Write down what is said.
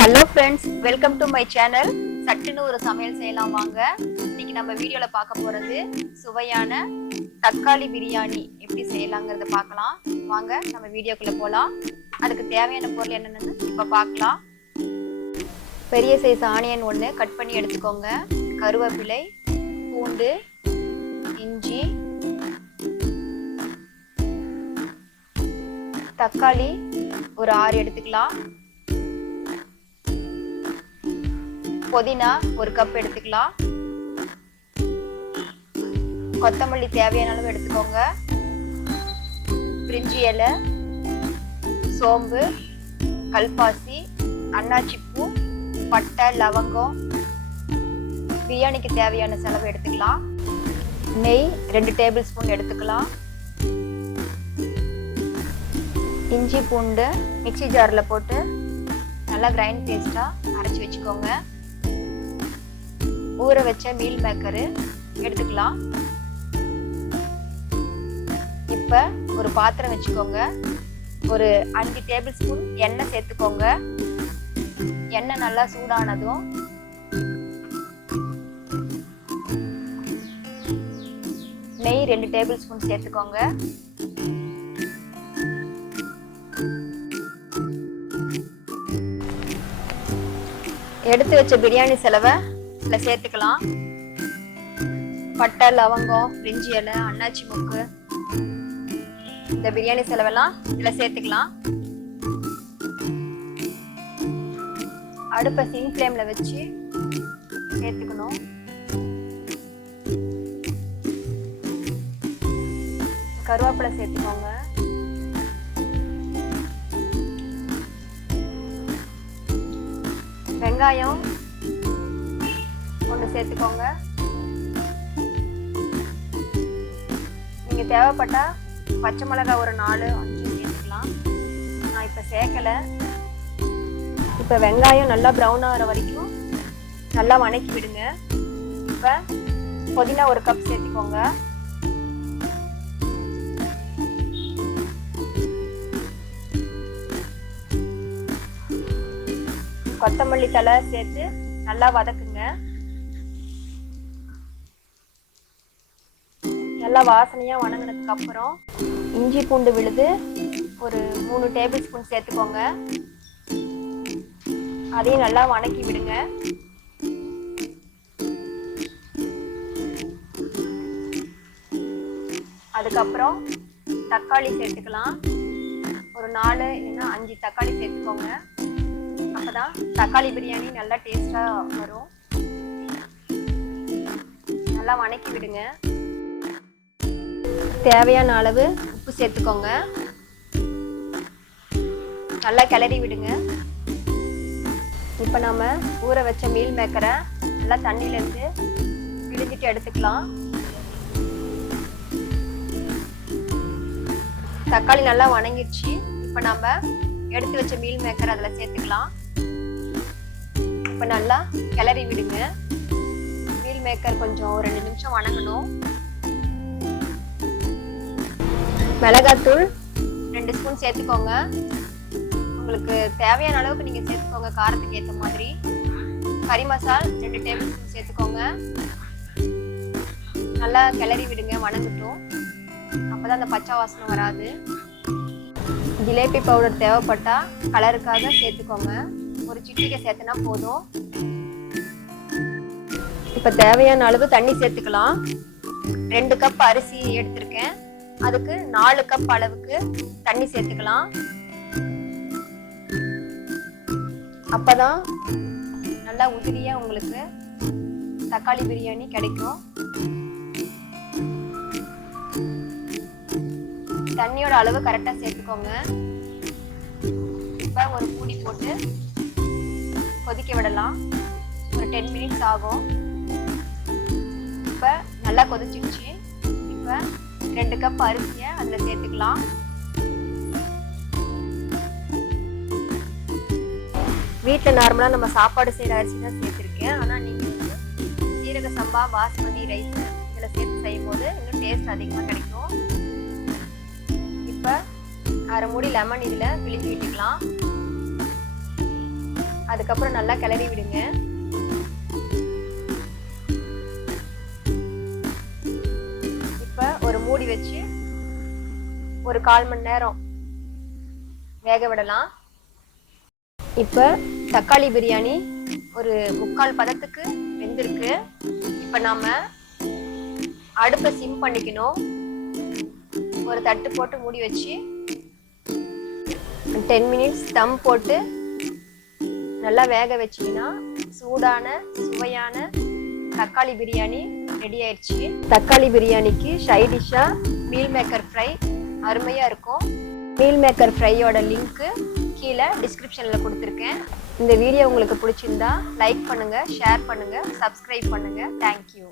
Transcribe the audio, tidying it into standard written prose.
Hello friends, welcome to my channel. சட்டுன்னு ஒரு சமையல் செய்யலாம் வாங்க. இன்னைக்கு நம்ம வீடியோல பார்க்க போறது சுவையான தக்காளி பிரியாணி எப்படி செய்யலாங்கிறத பார்க்கலாம் வாங்க. நம்ம வீடியோக்குள்ள போகலாம். அதுக்கு தேவையான பொருள் என்னென்னு இப்போ பார்க்கலாம். பெரிய சைஸ் ஆனியன் ஒன்று கட் பண்ணி எடுத்துக்கோங்க. கருவேப்பிலை, பூண்டு, இஞ்சி, தக்காளி ஒரு 6 எடுத்துக்கலாம். புதினா ஒரு கப் எடுத்துக்கலாம். கொத்தமல்லி தேவையான அளவு எடுத்துக்கோங்க. பிரிஞ்சி இலை, சோம்பு, கல்பாசி, அன்னாச்சி பூ, பட்டை, லவங்கம், பிரியாணிக்கு தேவையான செலவு எடுத்துக்கலாம். நெய் 2 டேபிள் ஸ்பூன் எடுத்துக்கலாம். இஞ்சி பூண்டு மிக்சி ஜாரில் போட்டு நல்லா கிரைண்ட் பேஸ்ட்டாக அரைச்சி வச்சுக்கோங்க. ஊற வச்ச மீல் மேக்கரு எடுத்துக்கலாம். இப்போ ஒரு பாத்திரம் வச்சுக்கோங்க. ஒரு 5 டேபிள் ஸ்பூன் எண்ணெய் சேர்த்துக்கோங்க. எண்ணெய் நல்லா சூடானதும் நெய் 2 டேபிள் ஸ்பூன் சேர்த்துக்கோங்க. எடுத்து வச்ச பிரியாணி செலவை இதில் சேர்த்துக்கலாம். பட்டை, லவங்கம், பிரிஞ்சி இலை, அன்னாச்சி முக்கு, இந்த பிரியாணி செலவெல்லாம் இதில் சேர்த்துக்கலாம். அடுப்பை சிம் ஃப்ளேமில் வச்சு சேர்த்துக்கணும். கருவேப்பிலை சேர்த்துக்கோங்க. வெங்காயம் ஒன்று சேர்த்துக்கோங்க. நீங்கள் தேவைப்பட்டா பச்சை மிளகாய் ஒரு 4-5 சேர்த்துக்கலாம். நான் இப்போ சேர்க்கலை. இப்போ வெங்காயம் நல்லா ப்ரௌன் ஆகிற வரைக்கும் நல்லா வணக்கி விடுங்க. இப்போ புதினா ஒரு கப் சேர்த்துக்கோங்க. கொத்தமல்லி தழை சேர்த்து நல்லா வதக்குங்க. நல்லா வாசனையாக வணங்கினதுக்கு அப்புறம் இஞ்சி பூண்டு விழுது ஒரு 3 டேபிள் ஸ்பூன் சேர்த்துக்கோங்க. அதையும் நல்லா வணக்கி விடுங்க. அதுக்கப்புறம் தக்காளி சேர்த்துக்கலாம். ஒரு 4 இல்லைன்னா 5 தக்காளி சேர்த்துக்கோங்க. அப்போதான் தக்காளி பிரியாணி நல்லா டேஸ்டாக வரும். நல்லா வணக்கி விடுங்க. தேவையான அளவு உப்பு சேர்த்துக்கோங்க. நல்லா கிளறி விடுங்க. இப்போ நம்ம ஊற வச்ச மீல் மேக்கரை நல்லா தண்ணியிலேருந்து பிழிஞ்சிட்டு எடுத்துக்கலாம். தக்காளி நல்லா வணங்கிடுச்சு. இப்போ நம்ம எடுத்து வச்ச மீல் மேக்கர் அதில் சேர்த்துக்கலாம். இப்போ நல்லா கிளறி விடுங்க. மீல் மேக்கர் கொஞ்சம் 2 நிமிஷம் வணங்கணும். மிளகாத்தூள் 2 ஸ்பூன் சேர்த்துக்கோங்க. உங்களுக்கு தேவையான அளவுக்கு நீங்கள் சேர்த்துக்கோங்க காரத்துக்கு ஏற்ற மாதிரி. கறி மசால் 2 டேபிள் ஸ்பூன் சேர்த்துக்கோங்க. நல்லா கிளறி விடுங்க, வணங்கட்டும். அப்போதான் அந்த பச்சை வாசனை வராது. ஜிலேபி பவுடர் தேவைப்பட்டா கலருக்காக சேர்த்துக்கோங்க. ஒரு சிட்டிகை சேர்த்துனா போதும். இப்போ தேவையான அளவு தண்ணி சேர்த்துக்கலாம். 2 கப் அரிசி எடுத்திருக்கேன். அதுக்கு 4 கப் அளவுக்கு தண்ணி சேர்த்துக்கலாம். அப்பதான் நல்லா உதிரியா உங்களுக்கு தக்காளி பிரியாணி கிடைக்கும். தண்ணியோட அளவு கரெக்டா சேர்த்துக்கோங்க. இப்ப ஒரு மூடி போட்டு கொதிக்க விடலாம். ஒரு 10 மினிட்ஸ் ஆகும். இப்ப நல்லா கொதிச்சிடுச்சு. இப்ப 2 கப் அரிசியை அதில் சேர்த்துக்கலாம். வீட்டில் நார்மலாக நம்ம சாப்பாடு செய்கிற அரிசி தான் சேர்த்துருக்கேன். ஆனால் நீங்கள் வந்து சீரக சம்பா, பாஸ்மதி ரைஸ் இதில் சேர்த்து செய்யும் போது இன்னும் டேஸ்ட் அதிகமாக கிடைக்கும். இப்போ 1/2 மூடி லெமன் இதில் பிழிஞ்சு விட்டுக்கலாம். அதுக்கப்புறம் நல்லா கிளறி விடுங்க. இப்ப ஒரு மூடி வச்சு ஒரு 1/4 மணி நேரம் வேக விடலாம். இப்ப தக்காளி பிரியாணி ஒரு 3/4 பதத்துக்கு வெந்திருக்கு. இப்ப நாம அடுப்பை சிம் பண்ணிக்கணும். ஒரு தட்டு போட்டு மூடி வச்சு 10 மினிட்ஸ் தம் போட்டு நல்லா வேக வச்சிங்கன்னா சூடான சுவையான தக்காளி பிரியாணி ரெடி ஆயிடுச்சு. தக்காளி பிரியாணிக்கு சைட் டிஷ்ஷா மீல் மேக்கர் ஃப்ரை அருமையா இருக்கும். மீல் மேக்கர் ஃப்ரையோட லிங்க்கு கீழே டிஸ்கிரிப்ஷன்ல கொடுத்துருக்கேன். இந்த வீடியோ உங்களுக்கு பிடிச்சிருந்தா லைக் பண்ணுங்க, ஷேர் பண்ணுங்க, சப்ஸ்கிரைப் பண்ணுங்க. தேங்க்யூ.